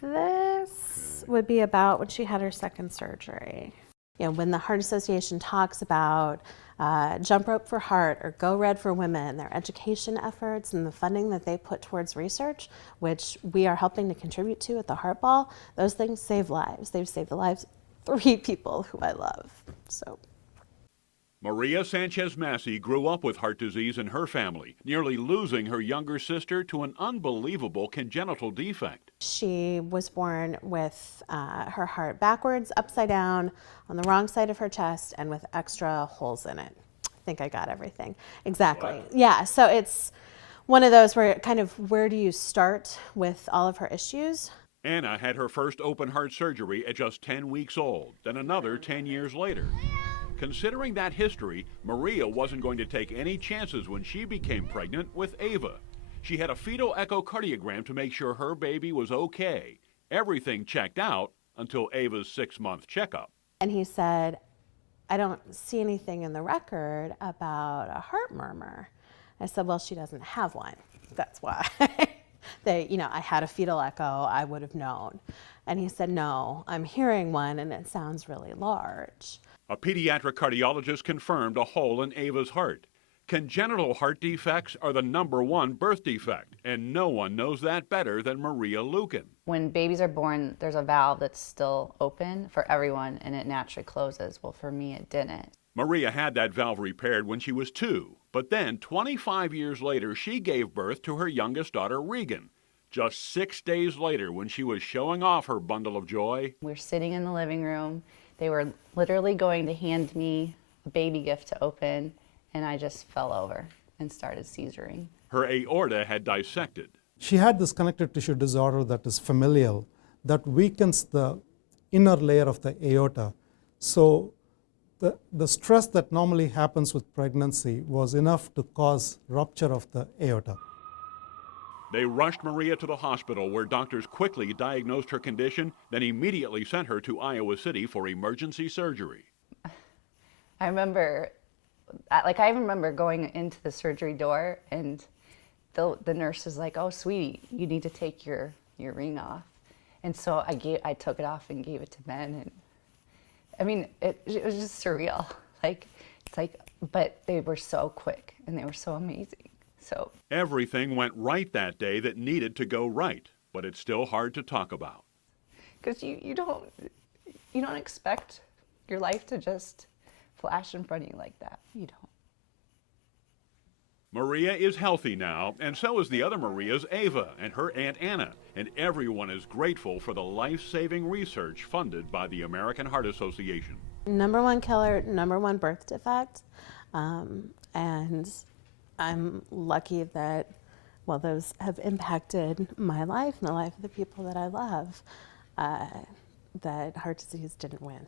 This would be about when she had her second surgery. You know, when the Heart Association talks about Jump Rope for Heart or Go Red for Women, their education efforts and the funding that they put towards research, which we are helping to contribute to at the Heart Ball, those things save lives. They've saved the lives of 3 people who I love. So. Maria Sanchez-Masi grew up with heart disease in her family, nearly losing her younger sister to an unbelievable congenital defect. She was born with her heart backwards, upside down, on the wrong side of her chest, and with extra holes in it. I think I got everything. Exactly. What? Yeah, so it's one of those where kind of where do you start with all of her issues? Anna had her first open heart surgery at just 10 weeks old, then another 10 years later. Considering that history, Maria wasn't going to take any chances when she became pregnant with Ava. She had a fetal echocardiogram to make sure her baby was okay. Everything checked out until Ava's 6-month checkup. And he said, I don't see anything in the record about a heart murmur. I said, well, she doesn't have one. That's why. I had a fetal echo, I would have known. And he said, no, I'm hearing one and it sounds really large. A pediatric cardiologist confirmed a hole in Ava's heart. Congenital heart defects are the #1 birth defect, and no one knows that better than Maria Lueken. When babies are born, there's a valve that's still open for everyone, and it naturally closes. Well, for me, it didn't. Maria had that valve repaired when she was 2, but then 25 years later, she gave birth to her youngest daughter, Regan. Just 6 days later, when she was showing off her bundle of joy, We're sitting in the living room. They were literally going to hand me a baby gift to open, and I just fell over and started seizuring. her aorta had dissected. She had this connective tissue disorder that is familial, that weakens the inner layer of the aorta. So the stress that normally happens with pregnancy was enough to cause rupture of the aorta. They rushed Maria to the hospital where doctors quickly diagnosed her condition, then immediately sent her to Iowa City for emergency surgery. I even remember going into the surgery door, and the nurse was like, oh, sweetie, you need to take your ring off. And so I took it off and gave it to Ben. And I mean, it was just surreal. But they were so quick and they were so amazing. So Everything went right that day that needed to go right, but it's still hard to talk about. because you don't expect your life to just flash in front of you like that. You don't. Maria is healthy now, and so is the other Maria's Ava and her Aunt Anna, and everyone is grateful for the life-saving research funded by the American Heart Association. #1 killer, #1 birth defect, and I'm lucky that, well, those have impacted my life and the life of the people that I love, that heart disease didn't win.